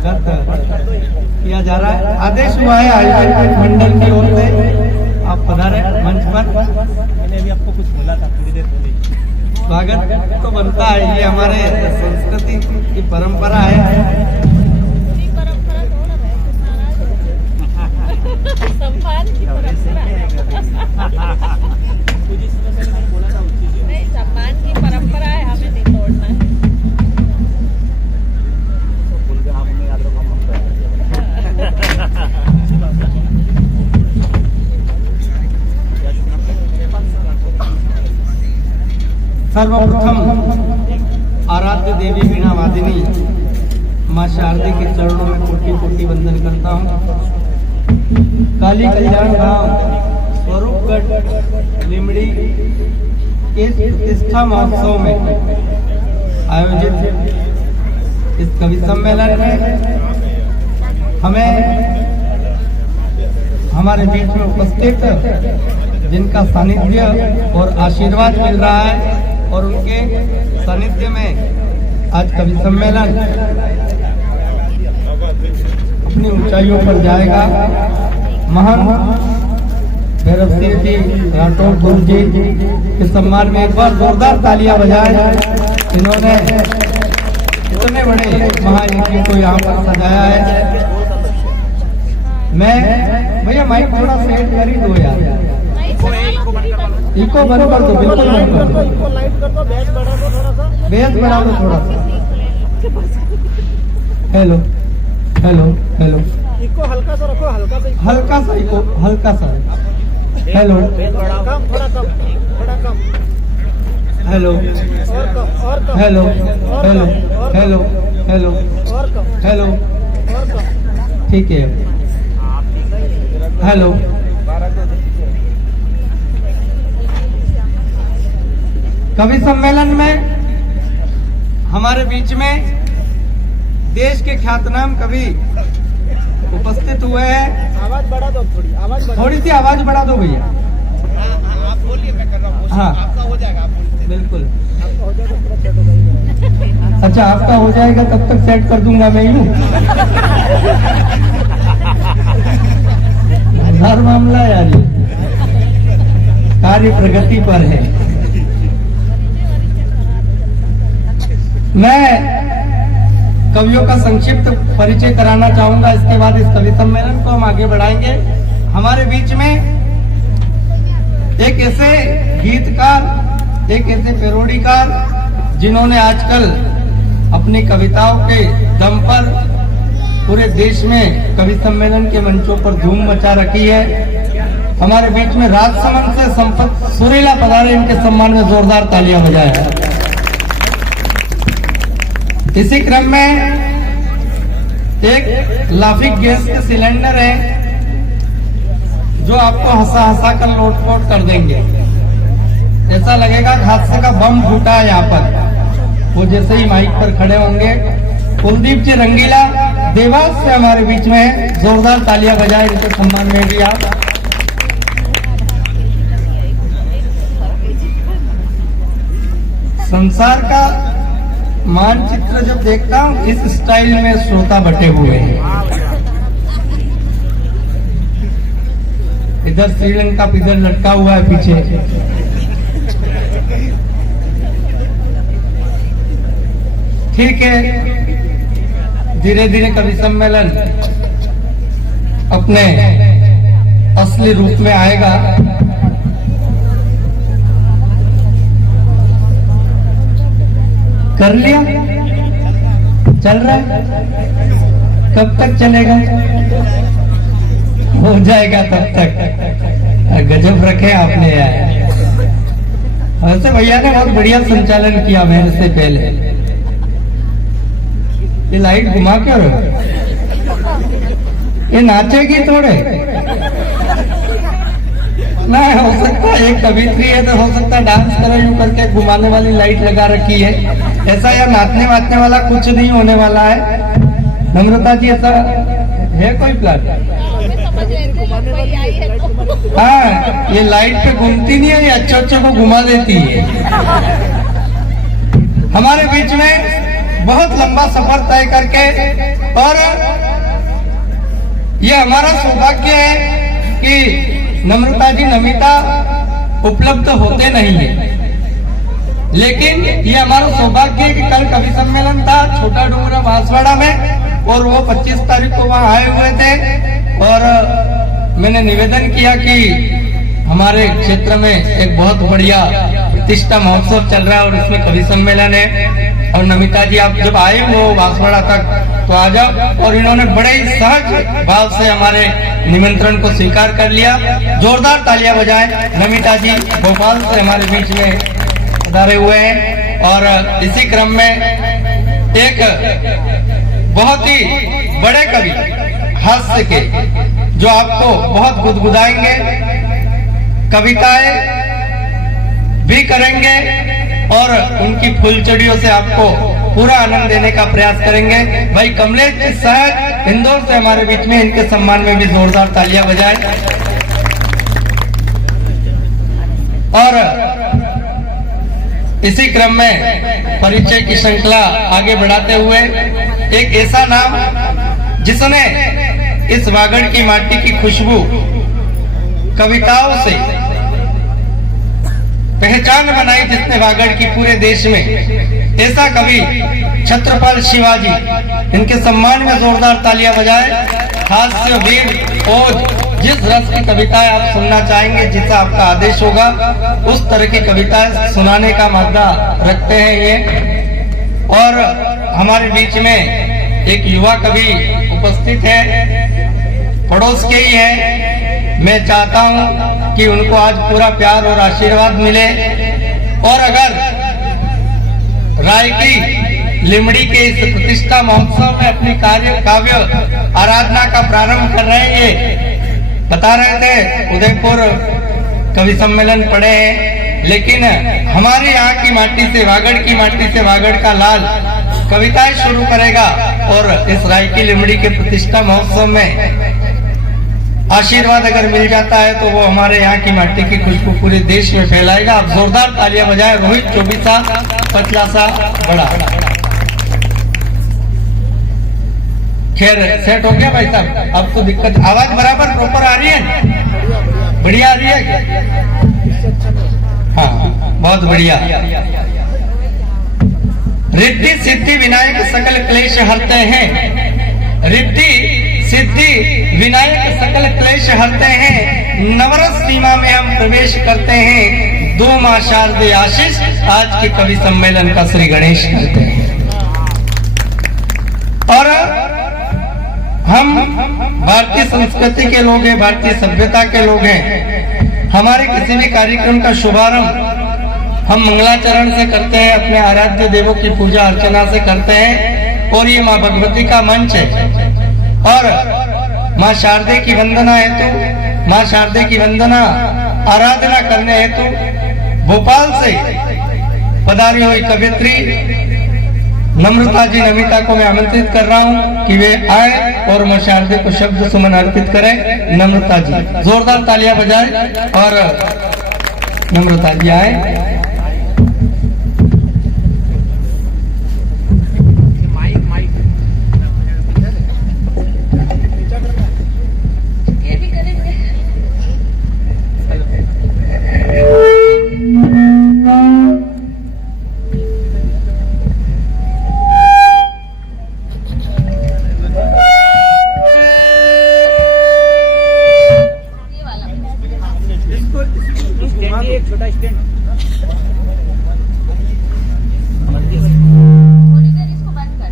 स्वागत किया जा रहा है। आदेश हुआ है आयोजक मंडल की ओर से, आप पधारे मंच पर। मैंने अभी आपको कुछ बोला था, थोड़ी देर पहले। स्वागत तो बनता है, ये हमारे संस्कृति की परंपरा है। सम्मान की परंपरा है। कुछ इस तरह से मैंने बोला था उस चीज़ नहीं, सम्मान की परंपरा है, हमें नहीं तोड़ना है। सर्वप्रथम आराध्य देवी वीणा वादिनी माँ शारदे के चरणों में कोटि कोटि वंदन करता हूँ। काली कल्याण धाम स्वरूपगढ़ लिमड़ी के प्रतिष्ठा महोत्सव में आयोजित इस कवि सम्मेलन में हमें हमारे बीच में उपस्थित जिनका सानिध्य और आशीर्वाद मिल रहा है और उनके सानिध्य में आज कवि सम्मेलन अपनी ऊंचाइयों पर जाएगा। महान भैरव सिंह जी राठौर गुरु जी के सम्मान में एक बार जोरदार तालियां बजाएं। इन्होंने इतने बड़े महायज्ञ को यहाँ पर सजाया है। मैं भैया माइक थोड़ा सेट कर ही दो यार। इको बंद कर दो, बिल्कुल बंद कर दो। बेस बढ़ा दो थोड़ा सा। हेलो हेलो हेलो, इको हल्का सा रखो, हल्का सा इको हल्का सा। हेलो कम, थोड़ा कम, थोड़ा कम। हेलो और कम, और कम, हेलो हेलो हेलो हेलो और कम, हेलो, और कम। ठीक है। हेलो, कवि सम्मेलन में हमारे बीच में देश के ख्यातनाम कवि उपस्थित हुए हैं। आवाज बढ़ा दो, थोड़ी आवाज बढ़ा। थोड़ी सी आवाज बढ़ा दो भैया। आप बोलिए, मैं कर रहा हूँ। हाँ आपका हो जाएगा, आप बोलिए। बिल्कुल। आपका हो जाएगा, पूरा सेट हो जाएगा। अच्छा, आपका हो जाएगा तब तक सेट कर दूंगा मैं यूं। हर मामला यार ये कार्य प्रगति पर है। मैं कवियों का संक्षिप्त परिचय कराना चाहूंगा, इसके बाद इस कवि सम्मेलन को हम आगे बढ़ाएंगे। हमारे बीच में एक ऐसे गीतकार, एक ऐसे पेरोडीकार जिन्होंने आजकल अपनी कविताओं के दम पर पूरे देश में कवि सम्मेलन के मंचों पर धूम मचा रखी है। हमारे बीच में राजसमंद से संपत सुरीला पधारे, इनके सम्मान में जोरदार तालियां बजाएं। इसी क्रम में एक लाफिंग गैस के सिलेंडर है जो आपको हंसा हंसा कर लोटपोट कर देंगे। ऐसा लगेगा हादसे का बम फूटा है यहाँ पर। वो जैसे ही माइक पर खड़े होंगे, कुलदीप जी रंगीला देवास से हमारे बीच में है। जोरदार तालियां बजाएं इनके सम्मान में भी आप। संसार का मानचित्र जब देखता हूँ इस स्टाइल में श्रोता बटे हुए हैं। इधर श्रीलंका, इधर लटका हुआ है पीछे। ठीक है, धीरे धीरे कवि सम्मेलन अपने असली रूप में आएगा। कर लिया, चल रहा है, कब तक चलेगा? हो जाएगा तब तक। गजब रखे आपने यार। वैसे भैया ने बहुत बढ़िया संचालन किया मेरे से पहले। ये लाइट घुमा क्यों रहे? ये नाचेगी थोड़े ना, हो सकता है एक कवित्री है तो हो सकता है डांस करे यूं करके घुमाने वाली लाइट लगा रखी है। ऐसा यार नाचने वाचने वाला कुछ नहीं होने वाला है। नम्रता जी, ऐसा है कोई प्लान? हाँ, ये लाइट पे घूमती नहीं है, ये अच्छे अच्छे को घुमा देती है। हमारे बीच में बहुत लंबा सफर तय करके, और ये हमारा सौभाग्य है कि नम्रता जी, नमिता उपलब्ध होते नहीं है, लेकिन ये हमारा सौभाग्य है कि कल कवि सम्मेलन था छोटा डूंगरा बांसवाड़ा में, और वो 25 तारीख को वहां आए हुए थे, और मैंने निवेदन किया कि हमारे क्षेत्र में एक बहुत बढ़िया प्रतिष्ठा महोत्सव चल रहा है और उसमें कवि सम्मेलन है, और नमिता जी आप जब आए हो बांसवाड़ा तक तो आ जाओ। और इन्होंने बड़े ही सहज भाव से हमारे निमंत्रण को स्वीकार कर लिया। जोरदार तालियां बजाएं। नमिता जी भोपाल से हमारे बीच में पधारे हुए हैं, और इसी क्रम में एक बहुत ही बड़े कवि हास्य के जो आपको बहुत गुदगुदाएंगे, कविताएं भी करेंगे और उनकी फुलचड़ियों से आपको पूरा आनंद देने का प्रयास करेंगे। भाई कमलेश जी सहज इंदौर से हमारे बीच में, इनके सम्मान में भी जोरदार तालियां बजाएं। और इसी क्रम में परिचय की श्रृंखला आगे बढ़ाते हुए एक ऐसा नाम जिसने इस वागड़ की माटी की खुशबू कविताओं से पहचान बनाई, जिसने वागड़ की पूरे देश में, ऐसा कवि छत्रपति शिवाजी, इनके सम्मान में जोरदार तालियां बजाएं। हास्य, वीर, ओज, जिस रस की कविताएं आप सुनना चाहेंगे, जिसका आपका आदेश होगा, उस तरह की कविताएं सुनाने का मादा रखते हैं ये। और हमारे बीच में एक युवा कवि उपस्थित है, पड़ोस के ही है। मैं चाहता हूं कि उनको आज पूरा प्यार और आशीर्वाद मिले, और अगर राय की लिमड़ी के इस प्रतिष्ठा महोत्सव में अपनी काव्य आराधना का प्रारंभ कर रहे हैं। बता रहे थे उदयपुर कवि सम्मेलन पड़े हैं, लेकिन हमारे यहाँ की माटी से, वागड़ की माटी से वागड़ का लाल कविताएं शुरू करेगा, और इस राय की लिमड़ी के प्रतिष्ठा महोत्सव में आशीर्वाद अगर मिल जाता है तो वो हमारे यहाँ की माटी की खुशबू पूरे देश में फैलाएगा। आप जोरदार तालियां बजाएं। रोहित चौबीसा, पतला सा बड़ा। खैर सेट हो गया भाई साहब, अब तो दिक्कत, आवाज बराबर प्रॉपर आ रही है, बढ़िया आ रही है। हाँ बहुत बढ़िया। रिद्धि सिद्धि विनायक सकल क्लेश हरते हैं, रिद्धि सिद्धि विनायक सकल क्लेश हरते हैं, नवरस सीमा में हम प्रवेश करते हैं, 2 मां शारदे आशीष आज के कवि सम्मेलन का श्री गणेश करते हैं। और हम भारतीय संस्कृति के लोग हैं, भारतीय सभ्यता के लोग हैं। हमारे किसी भी कार्यक्रम का शुभारंभ हम मंगलाचरण से करते हैं, अपने आराध्य देवों की पूजा अर्चना से करते हैं, और ये माँ भगवती का मंच है। और माँ शारदे की वंदना हेतु, माँ शारदे की वंदना आराधना करने हेतु भोपाल से पधारी हुई कवियत्री नम्रता जी, नमिता को मैं आमंत्रित कर रहा हूं कि वे आए और माँ शारदे को शब्द सुमन अर्पित करें। नम्रता जी जोरदार तालियां बजाएं और नम्रता जी आए। एक छोटा स्टैंड थोड़ी देर इसको बंद कर।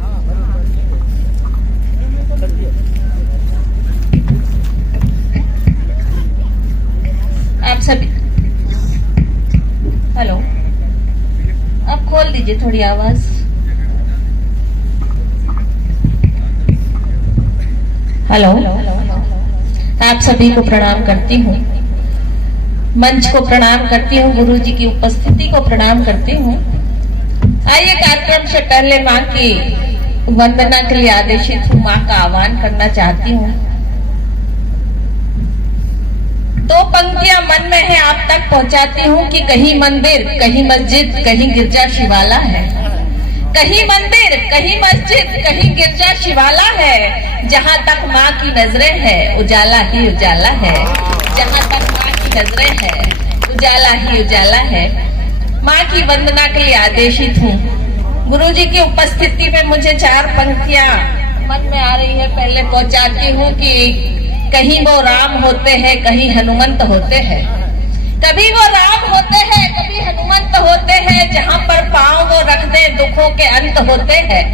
आप सभी हेलो, आप खोल दीजिए थोड़ी आवाज। हेलो, आप सभी को प्रणाम करती हूँ, मंच को प्रणाम करती हूँ, गुरु जी की उपस्थिति को प्रणाम करती हूँ। आइए कार्यक्रम से पहले माँ की वंदना के लिए आदेशित हूँ, माँ का आह्वान करना चाहती हूँ। 2 पंक्तियां मन में है आप तक पहुंचाती हूँ कि कहीं मंदिर, कहीं मस्जिद, कहीं गिरजा शिवाला है। कहीं मंदिर, कहीं मस्जिद, कहीं गिरजा शिवाला है, जहाँ तक माँ की नजरें है उजाला ही उजाला है। जहाँ तक माँ की नजरें है उजाला ही उजाला है। माँ की वंदना के लिए आदेशित हूँ। गुरु जी की उपस्थिति में मुझे 4 पंक्तियां मन में आ रही है, पहले पहुंचाती हूँ कि कहीं वो राम होते हैं, कहीं हनुमंत होते हैं। कभी वो राम होते हैं, कभी हनुमंत होते हैं, जहाँ पर पांव वो रख दे दुखों के अंत होते हैं।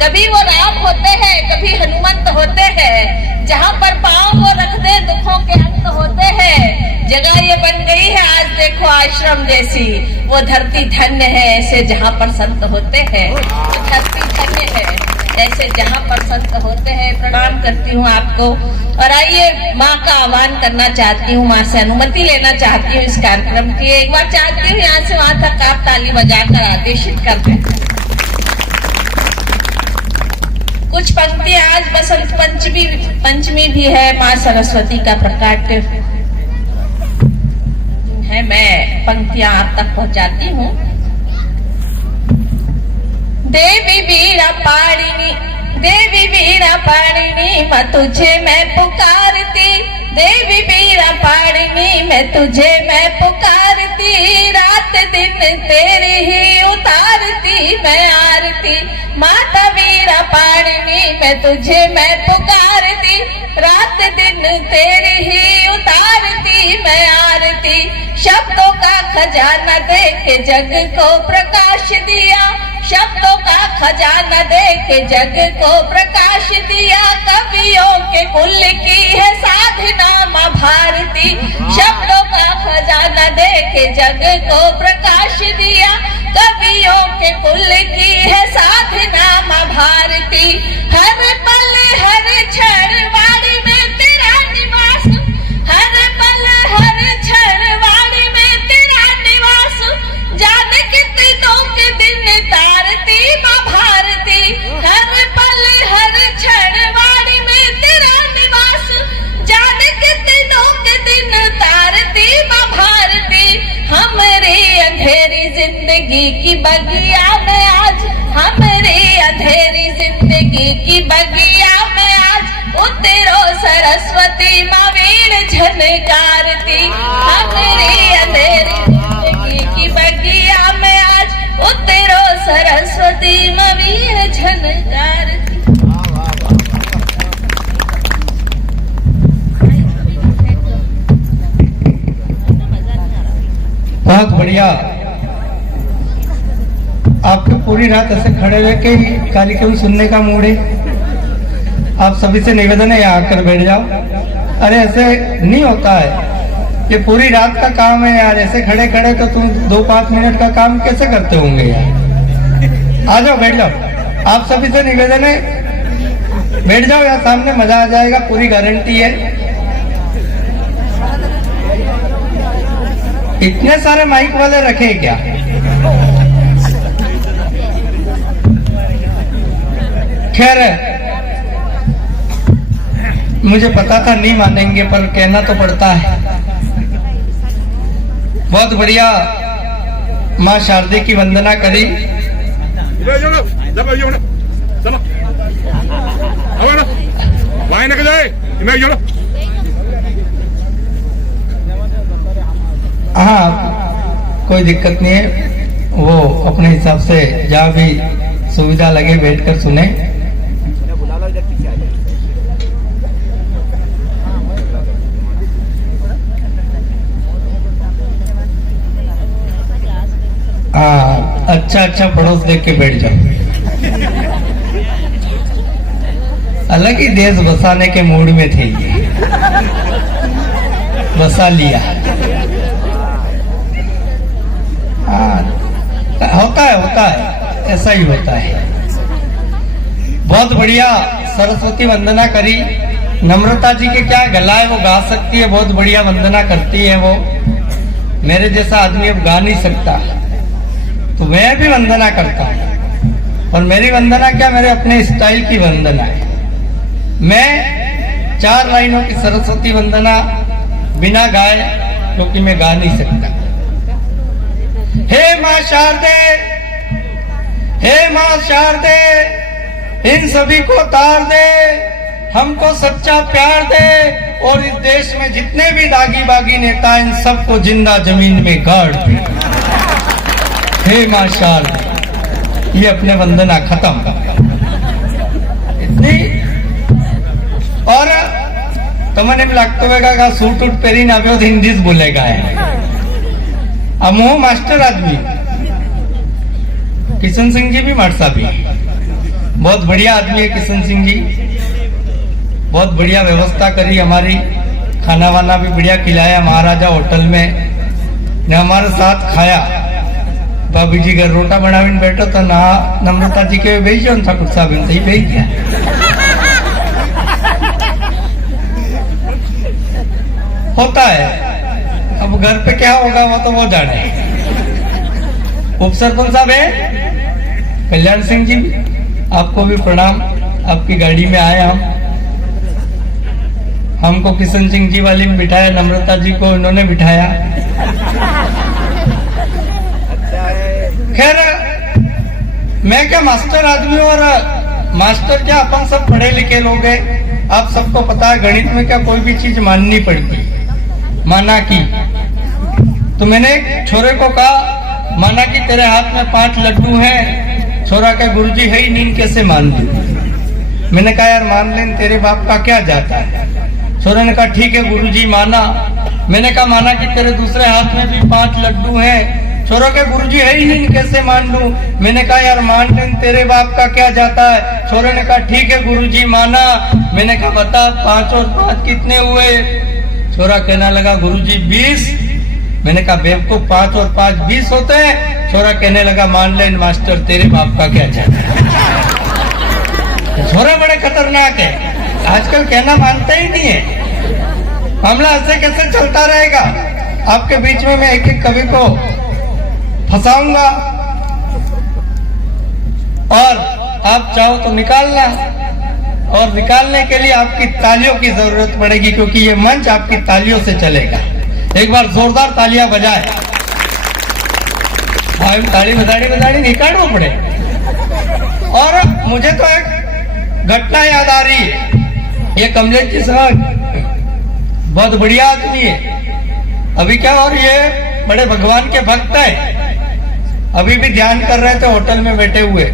कभी वो राम होते हैं, कभी हनुमंत होते हैं, जहाँ पर पांव वो रख दे दुखों के अंत होते हैं। जगह ये बन गई है आज देखो आश्रम जैसी, वो धरती धन्य है ऐसे जहाँ पर संत होते हैं। वो धरती धन्य है ऐसे जहाँ पर संत होते हैं। प्रणाम करती हूँ आपको और आइए माँ का आह्वान करना चाहती हूँ, माँ से अनुमति लेना चाहती हूँ इस कार्यक्रम की। एक बार चाहती हूँ यहाँ से वहां तक आप ताली बजाकर आदेशित कर दें। कुछ पंक्तियां, आज बसंत पंचमी भी है, माँ सरस्वती का प्रकाट्य है। मैं पंक्तियां आप तक पहुंचाती हूँ। देवी वीरा पाणिनी, देवी वीरा पाणिनी, मैं तुझे मैं पुकारती। देवी वीरा पाणिनी, मैं तुझे मैं पुकारती। रात दिन तेरी ही उतारती मैं आरती। माता वीरा पाणिनी, मैं तुझे मैं पुकारती। रात दिन तेरी ही उतारती मैं आरती। शब्दों का खजाना दे के जग को प्रकाश दिया। शब्दों का खजाना दे के जग को प्रकाश दिया। कवियों के कुल की है साधना माँ भारती। शब्दों का खजाना दे के जग को प्रकाश दिया। कवियों के कुल की है साधना माँ भारती। हर पल हर क्षण वाणी में तेरा निवास। हर पल हर क्षण वाणी में तेरा निवास। जाने कितनों के दिन तारती माँ भारती। हर पल हर क्षण वाणी में तेरा निवास। जाने कितनों के दिन तारती माँ भारती। हमारी अंधेरी जिंदगी की बगिया में आज, हमारी अंधेरी जिंदगी की बगिया में आज उतरो सरस्वती माँ वीर झनकारती। हमारी अंधेरी जिंदगी की बगिया में आज उतरो सरस्वती माँ वीर झनकारती। बहुत बढ़िया। आपके पूरी रात ऐसे खड़े रह के ही कार्यक्रम सुनने का मूड है। आप सभी से निवेदन है यहाँ आकर बैठ जाओ। अरे ऐसे नहीं होता है, ये पूरी रात का काम है यार। ऐसे खड़े खड़े तो तुम 2-5 मिनट का काम कैसे करते होंगे यार। आ जाओ बैठ जाओ। आप सभी से निवेदन है बैठ जाओ, यहाँ सामने मजा आ जाएगा, पूरी गारंटी है। इतने सारे माइक वाले रखे क्या? खैर मुझे पता था नहीं मानेंगे, पर कहना तो पड़ता है। बहुत बढ़िया। माँ शारदे की वंदना करी। हाँ कोई दिक्कत नहीं है, वो अपने हिसाब से जहाँ भी सुविधा लगे बैठकर सुने। हाँ अच्छा पड़ोस देख के बैठ जाओ। अलग ही देश बसाने के मूड में थे ये, बसा लिया। होता है ऐसा ही होता है। बहुत बढ़िया। सरस्वती वंदना करी। नम्रता जी के क्या गला है, वो गा सकती है, बहुत बढ़िया वंदना करती है वो। मेरे जैसा आदमी अब गा नहीं सकता, तो मैं भी वंदना करता हूँ। और मेरी वंदना क्या, मेरे अपने स्टाइल की वंदना है। मैं 4 लाइनों की सरस्वती वंदना बिना गाए, क्योंकि मैं गा नहीं सकता। हे माँ शारदे, हे मां शारदे, इन सभी को तार दे, हमको सच्चा प्यार दे, और इस देश में जितने भी दागी बागी नेता इन सबको जिंदा जमीन में गाड़ दे। हे मां शारदे, ये अपने वंदना खत्म इतनी। और તમને એમ લાગતું હોય કે સૂટ ઉટ પહેરીને આવ્યો તો હિન્દી જ બોલેગા આ મો માસ્ટર आदमी किशन सिंह जी भी मारसा भी बहुत बढ़िया आदमी है किशन सिंह जी, बहुत बढ़िया व्यवस्था करी हमारी, खाना वाना भी बढ़िया खिलाया महाराजा होटल में ने हमारे साथ खाया। भाभी जी घर रोटा बनावीने बैठो तो ना नम्रता जी के बेही जाओ ठाकुर साहब इन बेही गया। होता है, अब घर पे क्या होगा वो तो वो जाने। उप सरपंच साहब है कल्याण सिंह जी, आपको भी प्रणाम, आपकी गाड़ी में आए हम, हमको किशन सिंह जी वाली में बिठाया, नम्रता जी को इन्होंने बिठाया। खैर मैं क्या मास्टर आदमी, और मास्टर क्या अपन सब पढ़े लिखे लोग हैं, आप सबको पता है गणित में क्या कोई भी चीज माननी पड़ती, माना कि तो मैंने एक छोरे को कहा, माना कि तेरे हाथ में 5 लड्डू हैं, छोरा के गुरुजी है ही नहीं, कैसे मान दू? मैंने कहा यार मान लें, तेरे बाप का क्या जाता है? छोरे ने कहा ठीक है गुरुजी माना। मैंने कहा माना कि तेरे दूसरे हाथ में भी 5 लड्डू हैं, छोरों के गुरुजी है ही नहीं, कैसे मान लूं? मैंने कहा यार मान लें, तेरे बाप का क्या जाता है? छोरे ने कहा ठीक है गुरुजी माना। मैंने कहा बता 5 और 5 कितने हुए? छोरा कहने लगा गुरुजी 20। मैंने कहा बेवकूफ, 5 और 5 20 होते हैं। छोरा कहने लगा मान ले मास्टर, तेरे बाप का क्या जाता है? छोरा बड़े खतरनाक है, आजकल कहना मानते ही नहीं है। मामला ऐसे कैसे चलता रहेगा? आपके बीच में मैं एक एक कवि को फंसाऊंगा और आप चाहो तो निकालना, और निकालने के लिए आपकी तालियों की जरूरत पड़ेगी, क्योंकि ये मंच आपकी तालियों से चलेगा। एक बार जोरदार तालियां बजाए, ताली बजाड़ी निकालना पड़े। और मुझे तो एक घटना याद आ रही है, ये कमलेश जी साहब बहुत बढ़िया आदमी है, अभी क्या, और ये बड़े भगवान के भक्त है, अभी भी ध्यान कर रहे थे होटल में बैठे हुए।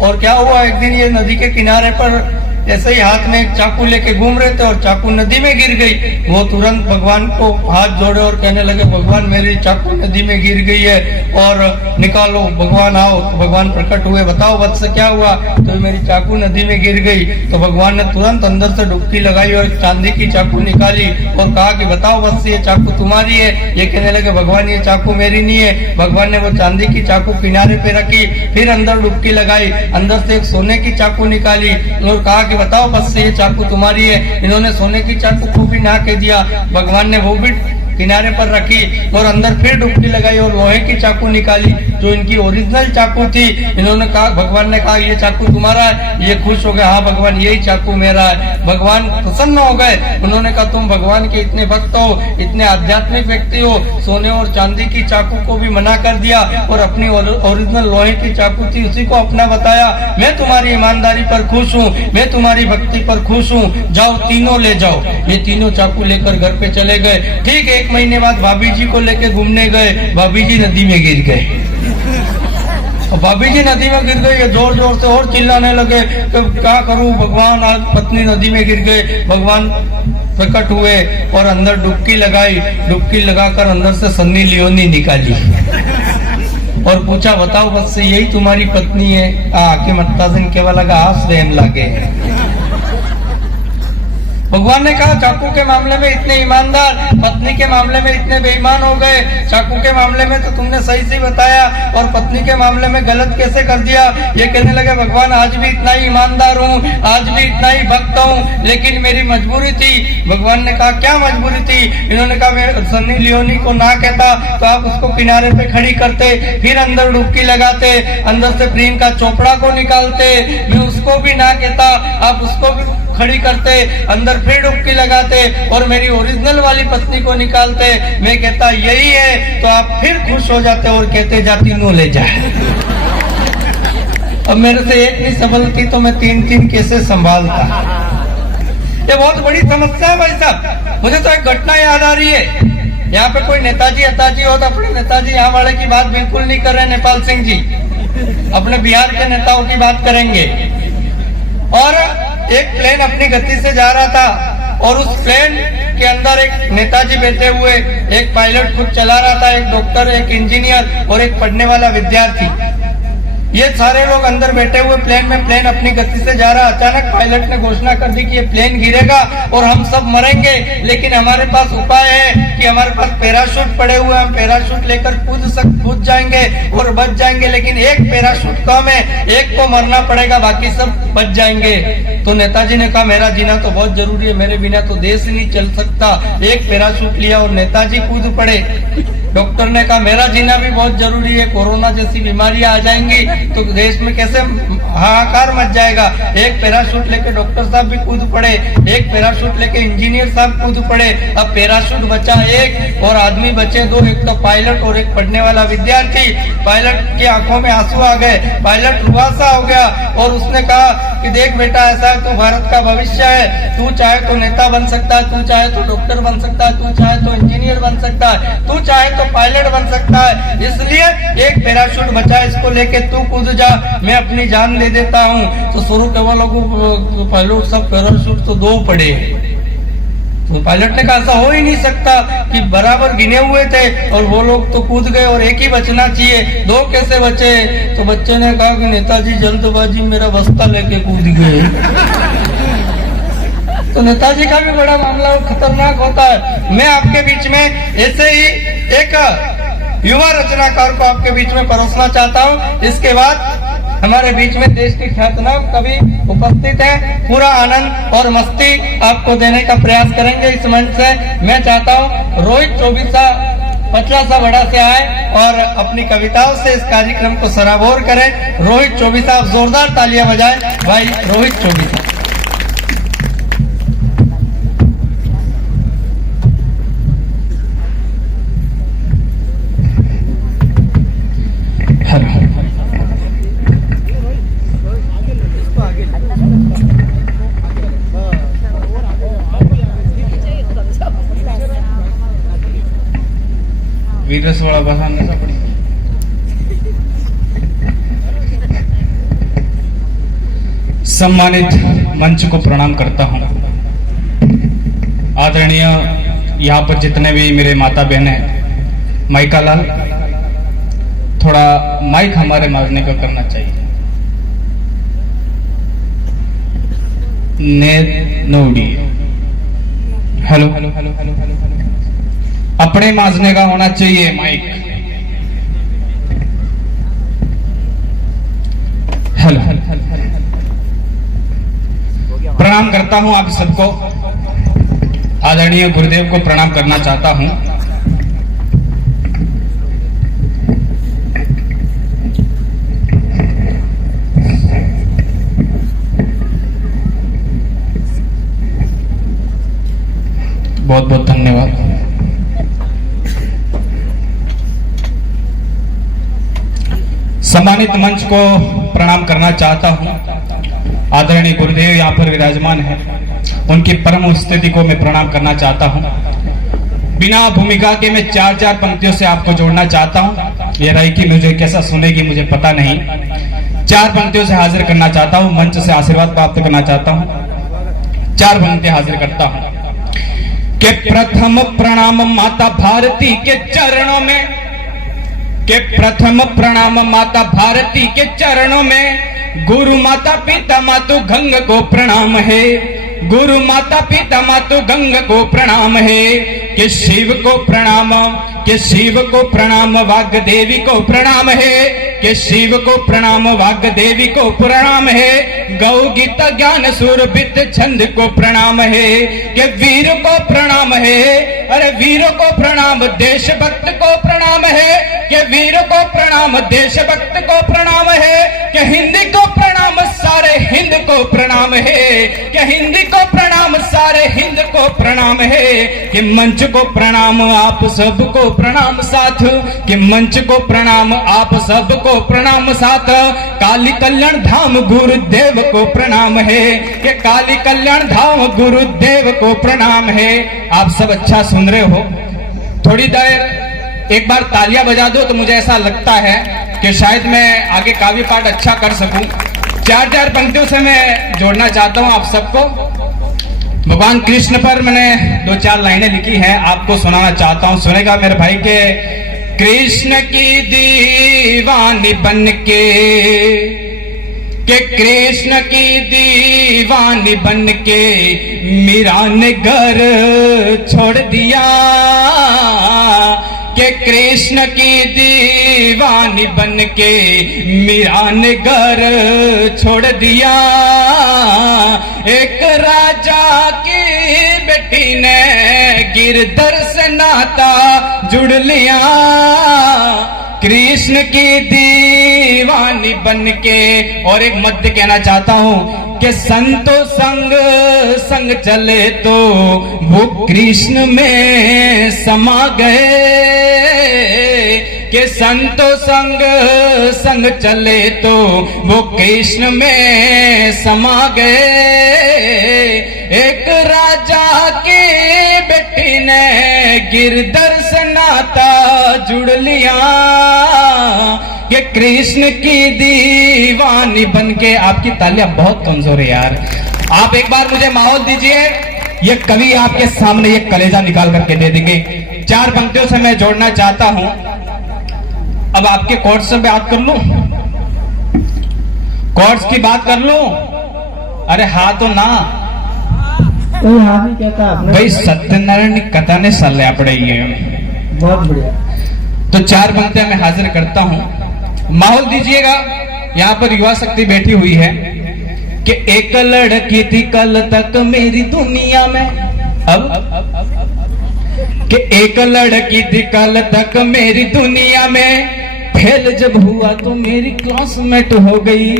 और क्या हुआ, एक दिन ये नदी के किनारे पर ऐसे ही हाथ में एक चाकू लेके घूम रहे थे और चाकू नदी में गिर गई। वो तुरंत भगवान को हाथ जोड़े और कहने लगे भगवान मेरी चाकू नदी में गिर गई है और निकालो, भगवान आओ। तो भगवान प्रकट हुए, बताओ वत्स क्या हुआ? तो मेरी चाकू नदी में गिर गई। तो भगवान ने तुरंत अंदर से डुबकी लगाई और चांदी की चाकू निकाली और कहा कि बताओ वत्स ये चाकू तुम्हारी है? ये कहने लगे भगवान ये चाकू मेरी नहीं है। भगवान ने वो चांदी की चाकू किनारे पे रखी, फिर अंदर डुबकी लगाई, अंदर से एक सोने की चाकू निकाली और कहा कि बताओ बस ये चाकू तुम्हारी है। इन्होंने सोने की चाकू को भी ना कह दिया। भगवान ने वो भी किनारे पर रखी और अंदर फिर डुबकी लगाई और लोहे की चाकू निकाली जो इनकी ओरिजिनल चाकू थी। इन्होंने कहा, भगवान ने कहा ये चाकू तुम्हारा है? ये खुश हो गए, हाँ भगवान यही चाकू मेरा है। भगवान प्रसन्न हो गए। उन्होंने कहा तुम भगवान के इतने भक्त हो, इतने आध्यात्मिक व्यक्ति हो, सोने और चांदी की चाकू को भी मना कर दिया और अपनी ओरिजिनल लोहे की चाकू थी उसी को अपना बताया। मैं तुम्हारी ईमानदारी पर खुश हूँ, मैं तुम्हारी भक्ति पर खुश हूँ, जाओ तीनों ले जाओ। ये तीनों चाकू लेकर घर पे चले गए। ठीक 1 महीने बाद भाभी जी को लेके घूमने गए, भाभी जी नदी में गिर गए। भाभी जी नदी में गिर गई, जोर जोर से और चिल्लाने लगे कि क्या करूं भगवान, आज पत्नी नदी में गिर गए। भगवान प्रकट हुए और अंदर डुबकी लगाई। डुबकी लगाकर अंदर से सन्नी लियोनी निकाली और पूछा बताओ बस यही तुम्हारी पत्नी है? आके मत्ताजन केवल लगा हाथ रहम लागे। भगवान ने कहा चाकू के मामले में इतने ईमानदार, पत्नी के मामले में इतने बेईमान हो गए। चाकू के मामले में तो तुमने सही से बताया और पत्नी के मामले में गलत कैसे कर दिया? ये कहने लगे भगवान आज भी इतना ही ईमानदार हूँ, आज भी इतना ही भक्त हूँ, लेकिन मेरी मजबूरी थी। भगवान ने कहा क्या मजबूरी थी? इन्होंने कहा मैं सन्नी लियोनी को ना कहता तो आप उसको किनारे पे खड़ी करते, फिर अंदर डुबकी लगाते, अंदर से प्रियंका चोपड़ा को निकालते, मैं उसको भी ना कहता आप उसको भी खड़ी करते, अंदर फिर डुबकी लगाते और मेरी ओरिजिनल वाली पत्नी को निकालते। मैं कहता यही है तो आप फिर खुश हो जाते और कहते जा तीनों ले जाए। अब मेरे से एक नहीं संभलती तो मैं 3-3 कैसे संभालता। ये बहुत बड़ी समस्या है भाई साहब। मुझे तो एक घटना याद आ रही है। यहाँ पे कोई नेताजी अताजी हो तो अपने नेताजी यहाँ वाले की बात बिल्कुल नहीं कर रहे, नेपाल सिंह जी अपने बिहार के नेताओं की बात करेंगे। और एक प्लेन अपनी गति से जा रहा था और उस प्लेन के अंदर एक नेताजी बैठे हुए, एक पायलट खुद चला रहा था, एक डॉक्टर, एक इंजीनियर और एक पढ़ने वाला विद्यार्थी। ये सारे लोग अंदर बैठे हुए प्लेन में, प्लेन अपनी गति से जा रहा। अचानक पायलट ने घोषणा कर दी कि ये प्लेन गिरेगा और हम सब मरेंगे, लेकिन हमारे पास उपाय है कि हमारे पास पैराशूट पड़े हुए, हम पैराशूट लेकर कूद जाएंगे और बच जाएंगे। लेकिन एक पैराशूट कम है, एक को मरना पड़ेगा, बाकी सब बच जाएंगे। तो नेताजी ने कहा मेरा जीना तो बहुत जरूरी है, मेरे बिना तो देश नहीं चल सकता। एक पैराशूट लिया और नेताजी कूद पड़े। डॉक्टर ने कहा मेरा जीना भी बहुत जरूरी है, कोरोना जैसी बीमारियां आ जाएंगी तो देश में कैसे हाहाकार मच जाएगा। एक पैराशूट लेके डॉक्टर साहब भी कूद पड़े, एक पैराशूट लेके इंजीनियर साहब कूद पड़े। अब पैराशूट बचा एक और आदमी बचे दो, एक तो पायलट और एक पढ़ने वाला विद्यार्थी। पायलट की आंखों में आंसू आ गए, पायलट रुआसा हो गया और उसने कहा कि देख बेटा, ऐसा है, तू भारत का भविष्य है, तू चाहे तो नेता बन सकता है, तू चाहे तो डॉक्टर बन सकता है, तू चाहे तो इंजीनियर बन सकता है, तू चाहे तो पायलट बन सकता है। इसलिए एक पैराशूट बचा, इसको लेके तू कूद जा, मैं अपनी जान ले देता हूँ। तो शुरू के वालों को पायलट सब पैराशूट तो दो पड़े। तो पायलट ने कहा ऐसा हो ही नहीं सकता कि बराबर गिने हुए थे और वो लोग तो कूद गए और एक ही बचना चाहिए, दो कैसे बचे? तो बच्चे ने कहा कि नेताजी जल्दबाजी मेरा बस्ता लेके कूद गए। तो नेताजी का भी बड़ा मामला खतरनाक होता है। मैं आपके बीच में ऐसे ही एक युवा रचनाकार को आपके बीच में परोसना चाहता हूँ। इसके बाद हमारे बीच में देश के ख्यातनाम कवि उपस्थित हैं। पूरा आनंद और मस्ती आपको देने का प्रयास करेंगे इस मंच से। मैं चाहता हूँ रोहित चौबीसा पतला सा बड़ा से आए और अपनी कविताओं से इस कार्यक्रम को सराबोर करें। रोहित चौबीसा, आप जोरदार तालियां बजाएं भाई रोहित चौबीसा। वीरस वाला बसाने सा पड़ी। सम्मानित मंच को प्रणाम करता हूं। आदरणीय यहाँ पर जितने भी मेरे माता बहन हैं, माइका लाल थोड़ा माइक हमारे मारने का करना चाहिए। नोडी hello hello hello hello hello अपने माजने का होना चाहिए माइक। हेलो प्रणाम करता हूं आप सबको। आदरणीय गुरुदेव को प्रणाम करना चाहता हूं। बहुत बहुत धन्यवाद। सम्मानित मंच को प्रणाम करना चाहता हूं। आदरणीय गुरुदेव यहाँ पर विराजमान है, उनकी परम स्थिति को मैं प्रणाम करना चाहता हूं। बिना भूमिका के मैं चार पंक्तियों से आपको जोड़ना चाहता हूं। ये राय की मुझे कैसा सुनेगी मुझे पता नहीं। 4 पंक्तियों से हाजिर करना चाहता हूं, मंच से आशीर्वाद प्राप्त करना चाहता हूं। 4 पंक्ति हाजिर करता हूं। के प्रथम प्रणाम माता भारती के चरणों में, के प्रथम प्रणाम माता भारती के चरणों में। गुरु माता पिता मातु गंग को प्रणाम है, गुरु माता पिता मातु गंग को प्रणाम है। कि शिव को प्रणाम, कि शिव को प्रणाम, वाग देवी को प्रणाम है। कि शिव को प्रणाम, वाग देवी को प्रणाम है। गौ गीता ज्ञान सूरबित छंद को प्रणाम है। कि वीर को प्रणाम है, अरे वीरों को प्रणाम, देशभक्त को प्रणाम है। कि वीर को प्रणाम, देशभक्त को प्रणाम है। कि हिंद को प्रणाम, सारे हिंद को प्रणाम है, कि हिंद को प्रणाम, सारे हिंद को प्रणाम है, कि मंच को प्रणाम, आप सबको प्रणाम साथ, कि मंच को प्रणाम, आप सबको प्रणाम साथ। काली कल्याण धाम गुरुदेव को प्रणाम है, कि काली कल्याण धाम गुरुदेव को प्रणाम है। आप सब अच्छा सुन रहे हो? थोड़ी देर एक बार तालियां बजा दो तो मुझे ऐसा लगता है कि शायद मैं आगे काव्य पाठ अच्छा कर सकूं। 4-4 पंक्तियों से मैं जोड़ना चाहता हूं आप सबको। भगवान कृष्ण पर मैंने 2-4 लाइनें लिखी हैं, आपको सुनाना चाहता हूं। सुनेगा मेरे भाई के कृष्ण की दीवानी बन के कृष्ण की दीवानी बन के मीरा ने घर छोड़ दिया, कि कृष्ण की दीवानी बन के मीरा ने घर छोड़ दिया। एक राजा की बेटी ने गिरधर से नाता जुड़ लिया, कृष्ण की दीवानी बन के। और एक मध्य कहना चाहता हूं कि संतो संग संग चले तो वो कृष्ण में समा गए, कि संतो संग संग चले तो वो कृष्ण में समा गए। एक राजा की बेटी ने गिरधर से नाता जुड़ लिया, कि कृष्ण की दीवानी बन के। आपकी तालियां बहुत कमजोर है यार, आप एक बार मुझे माहौल दीजिए। ये कवि आपके सामने ये कलेजा निकाल करके दे देंगे। 4 पंक्तियों से मैं जोड़ना चाहता हूं। अब आपके कोर्स से बात कर लूं, कोर्स की बात कर लूं? अरे हाँ तो ना भाई, सत्यनारायण की कथा ने सल्ला पड़े, बहुत बढ़िया। तो 4 पंक्तियां मैं हाजिर करता हूं, माहौल दीजिएगा। यहां पर युवा शक्ति बैठी हुई है कि एक लड़की थी कल तक मेरी दुनिया में, अब कि एक लड़की थी कल तक मेरी दुनिया में, फेल जब हुआ तो मेरी क्लासमेट हो गई,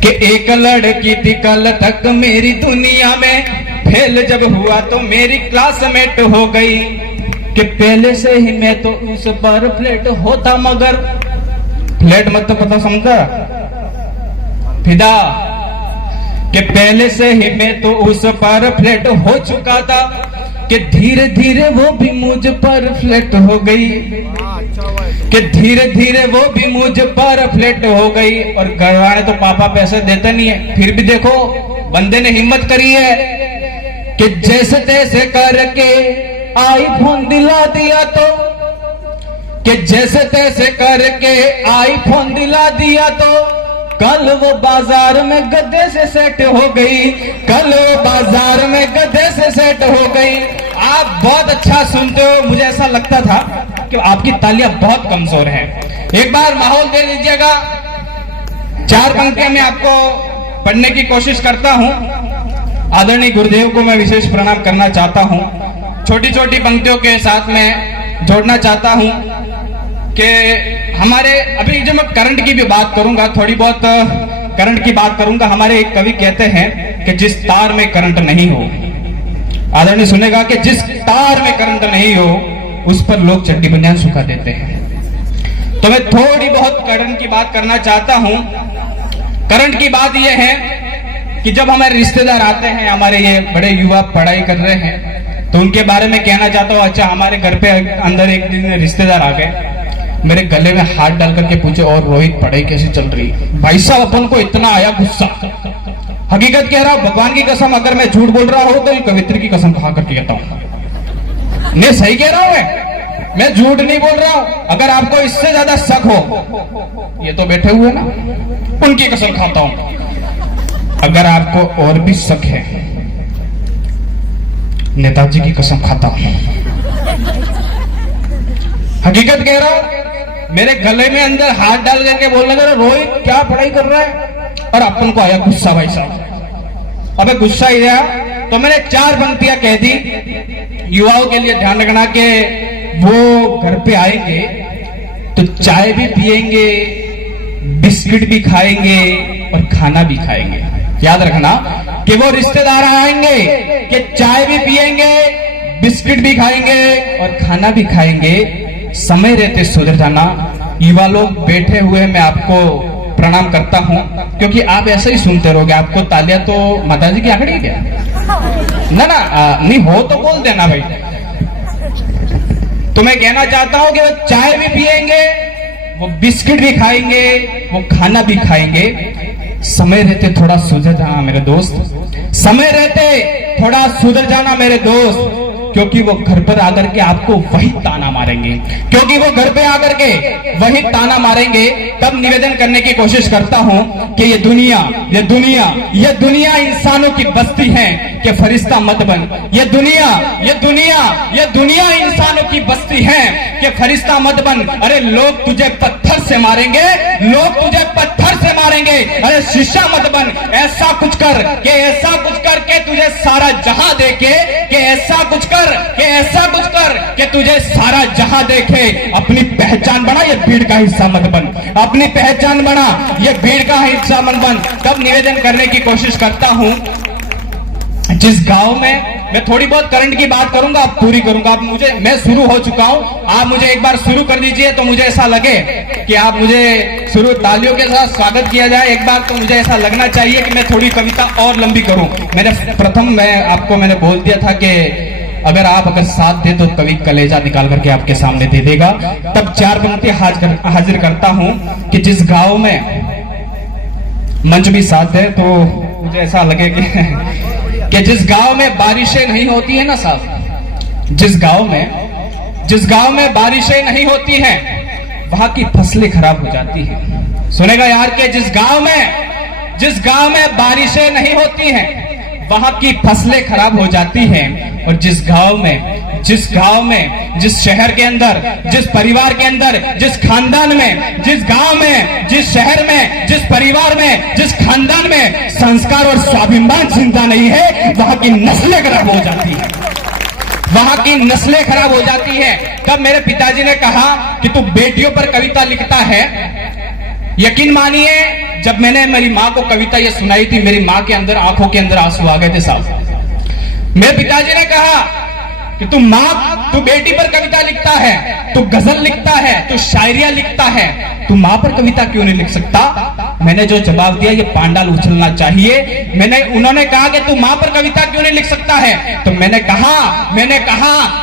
कि एक लड़की थी कल तक मेरी दुनिया में, फेल जब हुआ तो मेरी क्लासमेट हो गई, कि पहले से ही मैं तो उस पर फ्लैट होता, मगर फ्लैट मत तो पता समझा फिदा, कि पहले से ही मैं तो उस पर फ्लैट हो चुका था, कि धीरे धीरे वो भी मुझ पर फ्लैट हो गई, कि धीरे धीरे वो भी मुझ पर फ्लैट हो गई। और घर वाले तो पापा पैसे देते नहीं है, फिर भी देखो बंदे ने हिम्मत करी है कि जैसे तैसे करके आईफोन दिला दिया, तो कि जैसे तैसे करके आईफोन दिला दिया, तो कल वो बाजार में गधे से सेट हो गई, कल वो बाजार में गधे से सेट हो गई। आप बहुत अच्छा सुनते हो, मुझे ऐसा लगता था कि आपकी तालियां बहुत कमजोर हैं। एक बार माहौल दे दीजिएगा। 4 पंक्तियां मैं आपको पढ़ने की कोशिश करता हूं। आदरणीय गुरुदेव को मैं विशेष प्रणाम करना चाहता हूं। छोटी छोटी पंक्तियों के साथ मैं जोड़ना चाहता हूं कि हमारे अभी जो मैं करंट की भी बात करूंगा, थोड़ी बहुत करंट की बात करूंगा। हमारे एक कवि कहते हैं कि जिस तार में करंट नहीं हो, आदरणीय सुनेगा, कि जिस तार में करंट नहीं हो उस पर लोग चड्डी बनियान सुखा देते हैं। तो मैं थोड़ी बहुत करंट की बात करना चाहता हूं। करंट की बात यह है कि जब हमारे रिश्तेदार आते हैं, हमारे ये बड़े युवा पढ़ाई कर रहे हैं, तो उनके बारे में कहना चाहता हूँ। अच्छा, हमारे घर पे अंदर एक दिन रिश्तेदार आ गए, मेरे गले में हाथ डाल करके पूछे, और रोहित पढ़ाई कैसी चल रही? भाई साहब, अपन को इतना आया गुस्सा। हकीकत कह रहा हूं, भगवान की कसम, अगर मैं झूठ बोल रहा हूं तो ये कवित्री की कसम खा करके कहता हूं। मैं सही कह रहा हूं, मैं झूठ नहीं बोल रहा हूं। अगर आपको इससे ज्यादा शक हो, ये तो बैठे हुए ना, उनकी कसम खाता हूं। अगर आपको और भी शक है, नेताजी की कसम खाता हूं। हकीकत कह रहा हूं, मेरे गले में अंदर हाथ डाल करके बोलने लगा, रोहित क्या पढ़ाई कर रहा है? और अपन को आया गुस्सा। भाई साहब, अबे गुस्सा ही आया तो मैंने 4 पंक्तियां कह दी। युवाओं के लिए ध्यान रखना कि वो घर पे आएंगे तो चाय भी पिएंगे, बिस्किट भी खाएंगे और खाना भी खाएंगे। याद रखना कि वो रिश्तेदार आएंगे कि चाय भी पिएंगे, बिस्किट भी खाएंगे और खाना भी खाएंगे। समय रहते सुधर जाना। युवा लोग बैठे हुए मैं आपको प्रणाम करता हूं, क्योंकि आप ऐसे ही सुनते रहोगे। आपको तालियां तो माताजी की आंकड़ी क्या ना नहीं हो तो बोल देना भाई। तो मैं कहना चाहता हूं कि वो चाय भी पिएंगे, वो बिस्किट भी खाएंगे, वो खाना भी खाएंगे। समय रहते थोड़ा सुधर जाना मेरे दोस्त, समय रहते थोड़ा सुधर जाना मेरे दोस्त, क्योंकि वो घर पर आकर के आपको वही ताना मारेंगे, क्योंकि वो घर पे आकर के वही ताना मारेंगे। तब निवेदन करने की कोशिश करता हूं कि ये दुनिया इंसानों की बस्ती है कि फरिश्ता मत बन। ये दुनिया इंसानों की बस्ती है कि फरिश्ता मत बन। अरे लोग तुझे पत्थर से मारेंगे, लोग तुझे पत्थर से मारेंगे। अरे शीशा मत बन। ऐसा कुछ कर के तुझे सारा जहां देखे, कि ऐसा कुछ कर कि तुझे सारा जहां देखे। अपनी पहचान बना, ये भीड़ का हिस्सा मत बन। अपनी पहचान बना, ये भीड़ का हिस्सा मत बन। तब निवेदन करने की कोशिश करता हूं, जिस गांव में मैं थोड़ी बहुत करंट की बात करूंगा, अब पूरी करूंगा। अब मैं शुरू हो चुका हूं, आप मुझे एक बार शुरू कर दीजिए तो मुझे ऐसा लगे कि आप मुझे शुरू तालियों के साथ स्वागत किया जाए एक बार, तो मुझे ऐसा लगना चाहिए कि मैं थोड़ी कविता और लंबी करूं। मैंने बोल दिया था कि अगर साथ दे तो कवि कलेजा निकाल करके आपके सामने दे देगा। तब 4 पंक्ति हाजिर करता हूं कि जिस गांव में मंच भी साथ है, तो मुझे ऐसा लगे कि जिस गांव में बारिशें नहीं होती है ना साहब, जिस गांव में बारिशें नहीं होती हैं, वहां की फसलें खराब हो जाती हैं। सुनेगा यार कि जिस गांव में बारिशें नहीं होती हैं, वहां की फसलें खराब हो जाती हैं। और जिस गांव में, जिस शहर के अंदर, जिस परिवार के अंदर, जिस खानदान में, जिस गांव में, जिस शहर में, जिस परिवार में, जिस खानदान में संस्कार और स्वाभिमान चिंता नहीं है, वहां की नस्लें खराब हो जाती है, वहां की नस्लें खराब हो जाती है। तब मेरे पिताजी ने कहा कि तू बेटियों पर कविता लिखता है। यकीन मानिए, जब मैंने मेरी माँ को कविता ये सुनाई थी, मेरी माँ के अंदर आंखों के अंदर आंसू आ गए थे साहब। मेरे पिताजी ने कहा कि तू बेटी पर कविता लिखता है, तू गजल लिखता है, तू शायरियां लिखता है, तू माँ पर कविता क्यों नहीं लिख सकता? मैंने जो जवाब दिया, ये पांडाल उछलना चाहिए। उन्होंने कहा कि तू माँ पर कविता क्यों नहीं लिख सकता है? तो मैंने कहा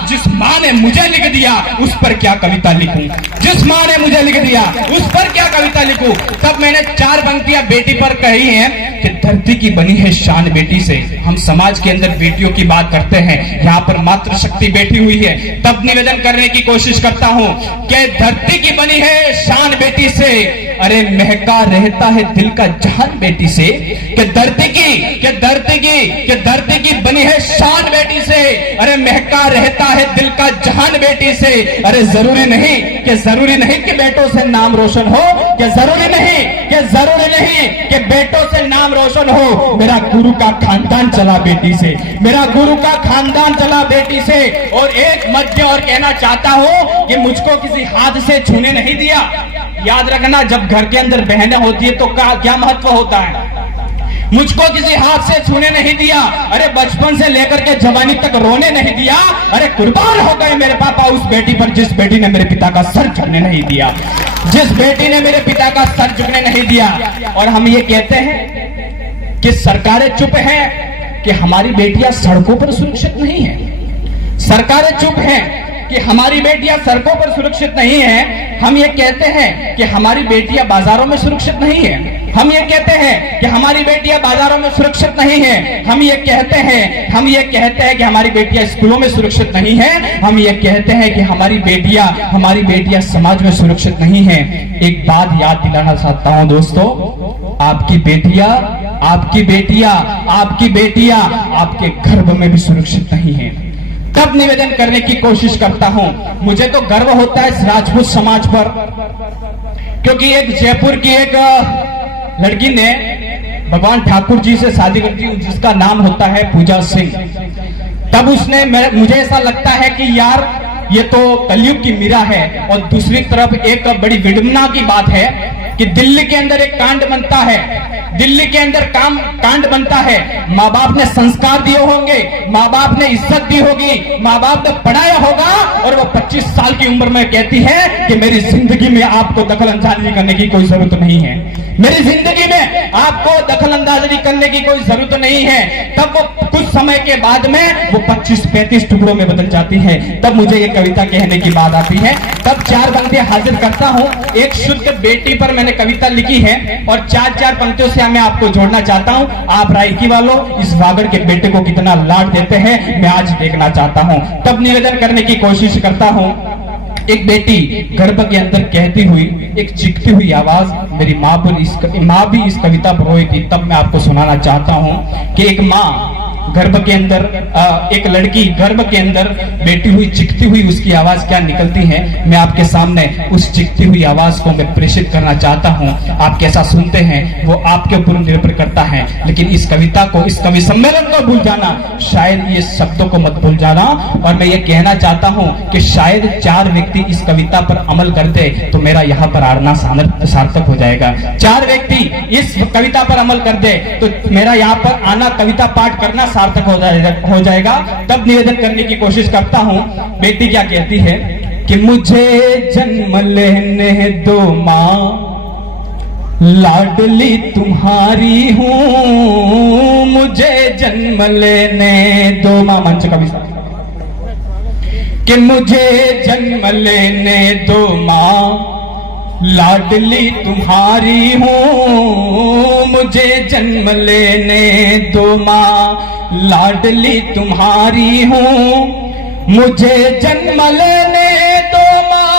जिस माँ ने मुझे लिख दिया उस पर क्या कविता लिखूं, जिस माँ ने मुझे लिख दिया उस पर क्या कविता लिखूं। तब मैंने 4 पंक्तियां बेटी पर कही हैं कि धरती की बनी है शान बेटी से। हम समाज के अंदर बेटियों की बात करते हैं, यहाँ पर मातृशक्ति बैठी हुई है। तब निवेदन करने की कोशिश करता हूं कि धरती की बनी है शान बेटी से, अरे महका रहता है दिल का जहान बेटी से। कि धरती की बनी है शान बेटी से, अरे महका रहता है दिल का जहान बेटी से। अरे जरूरी नहीं कि बेटों से नाम रोशन हो, कि जरूरी नहीं कि बेटों से नाम रोशन हो। मेरा गुरु का खानदान चला बेटी से, मेरा गुरु का खानदान चला बेटी से। और एक मध्य और कहना चाहता हूं कि मुझको किसी हाथ से छूने नहीं दिया। याद रखना, जब घर के अंदर बहनें होती है तो क्या महत्व होता है। मुझको किसी हाथ से छूने नहीं दिया, अरे बचपन से लेकर के जवानी तक रोने नहीं दिया। अरे कुर्बान हो गए मेरे पापा उस बेटी पर जिस बेटी ने मेरे पिता का सर झुकने नहीं दिया, जिस बेटी ने मेरे पिता का सर झुकने नहीं दिया। और हम ये कहते हैं कि सरकारें चुप हैं कि हमारी बेटियां सड़कों पर सुरक्षित नहीं है। सरकारें चुप हैं कि हमारी बेटियां सड़कों पर सुरक्षित नहीं है। हम ये कहते हैं कि हमारी बेटियां बाजारों में सुरक्षित नहीं है। हम ये कहते हैं कि हमारी बेटियां बाजारों में सुरक्षित नहीं है। हम ये कहते हैं कि हमारी बेटियां स्कूलों में सुरक्षित नहीं है। हम ये कहते हैं कि हमारी बेटियां समाज में सुरक्षित नहीं है। एक बात याद दिलाना चाहता हूं दोस्तों, आपकी बेटियां आपके गर्भ में भी सुरक्षित नहीं है। तब निवेदन करने की कोशिश करता हूं, मुझे तो गर्व होता है इस राजपूत समाज पर, क्योंकि एक जयपुर की एक लड़की ने भगवान ठाकुर जी से शादी करती है, जिसका नाम होता है पूजा सिंह। तब उसने, मुझे ऐसा लगता है कि यार ये तो कलयुग की मीरा है। और दूसरी तरफ एक बड़ी विडंबना की बात है कि दिल्ली के अंदर एक कांड बनता है, दिल्ली के अंदर कांड बनता है। माँ बाप ने संस्कार दिए होंगे, माँ बाप ने इज्जत दी होगी, माँ बाप ने पढ़ाया होगा, और वो 25 साल की उम्र में कहती है कि मेरी जिंदगी में आपको दखल अंदाजी करने की कोई जरूरत नहीं है, मेरी जिंदगी में आपको दखल अंदाजी करने की कोई जरूरत नहीं है। तब वो कुछ समय के बाद में वो 25-35 टुकड़ों में बदल जाती है। तब मुझे ये कविता कहने की बात आती है। तब 4 पंक्तियां हाजिर करता हूं। एक शुद्ध बेटी पर मैंने कविता लिखी है और 4 पंक्तियों से मैं आपको जोड़ना चाहता हूं। आप रायकी वालों इस वागड़ के बेटे को कितना लाड देते हैं मैं आज देखना चाहता हूं। तब निवेदन करने की कोशिश करता हूं। एक बेटी गर्भ के अंदर कहती हुई, एक चीखती हुई आवाज, मेरी माँ भी इस कविता पर रोई थी। तब मैं आपको सुनाना चाहता हूं कि एक माँ गर्भ के अंदर, एक लड़की गर्भ के अंदर बैठी हुई चिखती हुई उसकी आवाज क्या निकलती है, मैं आपके सामने उस चिखती हुई आवाज को मैं प्रेषित करना चाहता हूं। आप कैसा सुनते हैं वो आपके ऊपर निर्भर करता है, लेकिन इस कविता को, इस कवि सम्मेलन को भूल जाना, शायद ये शब्दों को मत भूल जाना। और मैं ये कहना चाहता हूं कि शायद 4 व्यक्ति इस कविता पर अमल करते तो मेरा यहाँ पर आना सार्थक हो जाएगा। 4 व्यक्ति इस कविता पर अमल कर दे तो मेरा यहाँ पर आना, कविता पाठ करना सार्थक हो जाएगा। तब निवेदन करने की कोशिश करता हूं। बेटी क्या कहती है कि मुझे जन्म लेने दो माँ, लाडली तुम्हारी हूं, मुझे जन्म लेने दो माँ। मंच का विस्तार कि मुझे जन्म लेने दो माँ, लाडली तुम्हारी हूँ, मुझे जन्म लेने दो माँ, लाडली तुम्हारी हूँ, मुझे जन्म लेने दो माँ,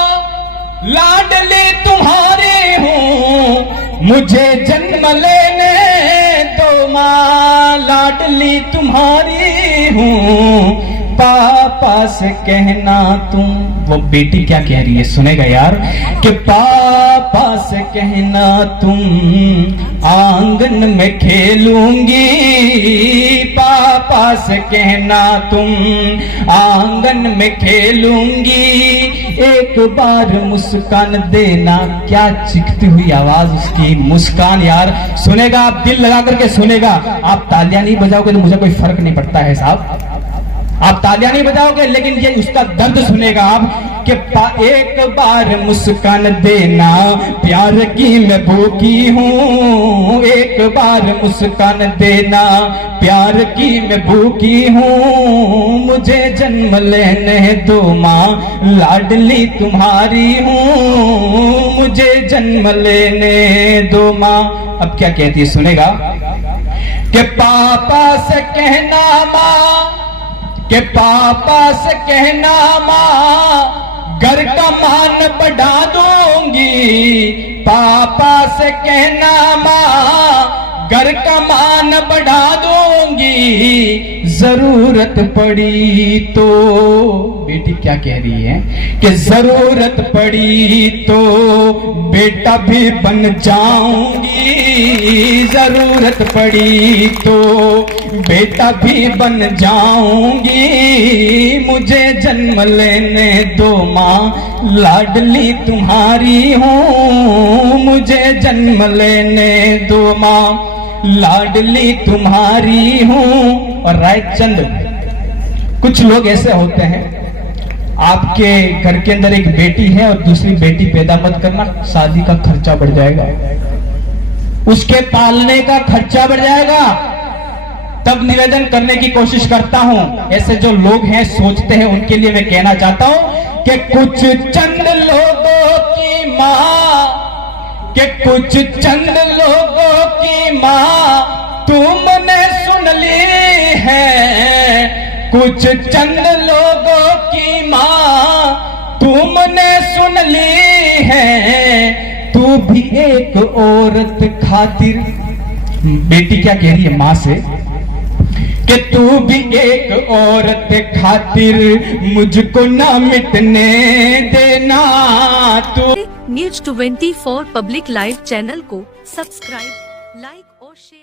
लाडली तुम्हारी हूँ, मुझे जन्म लेने दो माँ, लाडली तुम्हारी हूँ, पापा से कहना तुम। वो बेटी क्या कह रही है सुनेगा यार, कि पापा से कहना तुम आंगन में खेलूंगी, पापा से कहना तुम आंगन में खेलूंगी, एक बार मुस्कान देना। क्या चिखती हुई आवाज उसकी, मुस्कान यार। सुनेगा आप, दिल लगा करके सुनेगा। आप तालियां नहीं बजाओगे तो मुझे कोई फर्क नहीं पड़ता है साहब, आप तालियां नहीं बजाओगे, लेकिन ये उसका दर्द सुनेगा आप कि एक बार मुस्कान देना, प्यार की मैं भूखी हूँ, एक बार मुस्कान देना, प्यार की मैं भूखी हूँ, मुझे जन्म लेने दो माँ, लाडली तुम्हारी हूँ, मुझे जन्म लेने दो माँ। अब क्या कहती है सुनेगा कि पापा से कहना माँ, कि पापा से कहना माँ, घर का मान बढ़ा दूंगी, पापा से कहना माँ, घर का मान बढ़ा दूंगी, जरूरत पड़ी तो। बेटी क्या कह रही है कि जरूरत पड़ी तो बेटा भी बन जाऊंगी, जरूरत पड़ी तो बेटा भी बन जाऊंगी, मुझे जन्म लेने दो माँ, लाडली तुम्हारी हूँ, मुझे जन्म लेने दो माँ, लाडली तुम्हारी हूँ। और रायचंद, कुछ लोग ऐसे होते हैं, आपके घर के अंदर एक बेटी है और दूसरी बेटी पैदा मत करना, शादी का खर्चा बढ़ जाएगा, उसके पालने का खर्चा बढ़ जाएगा। तब निवेदन करने की कोशिश करता हूं, ऐसे जो लोग हैं सोचते हैं उनके लिए मैं कहना चाहता हूं कि कुछ चंद लोगों की मां, कि कुछ चंद लोगों की मां तुमने सुन ली है, कुछ चंद लोगों की मां तुमने सुन ली है, तू भी एक औरत खातिर। बेटी क्या कह रही है मां से कि तू भी एक औरत खातिर मुझको ना मिटने देना तू। न्यूज 24 पब्लिक लाइव चैनल को सब्सक्राइब, लाइक और शेयर